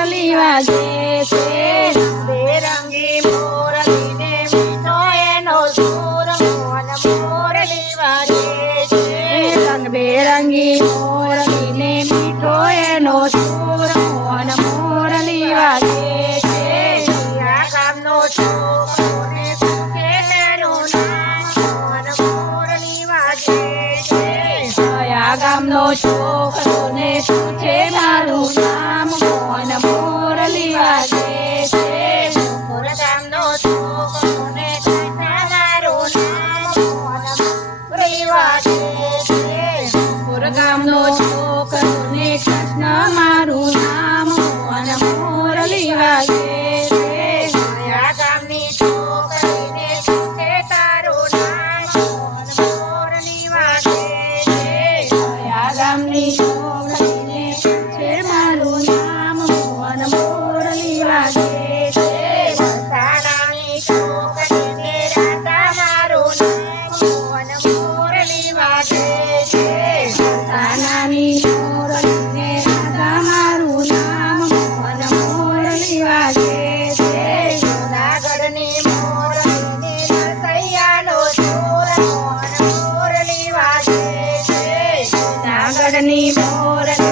મોરલી વાગે છે રંગી મોરલી ને મીઠો એનો સુર મોન મોરલી છે રંગબેરંગી મોરલી ને મીઠો એનો સુર મોન મોરલી વાગે છે ગામનો છોકરો ને ગામનો છોકરો ને શું છે મારું Anymore.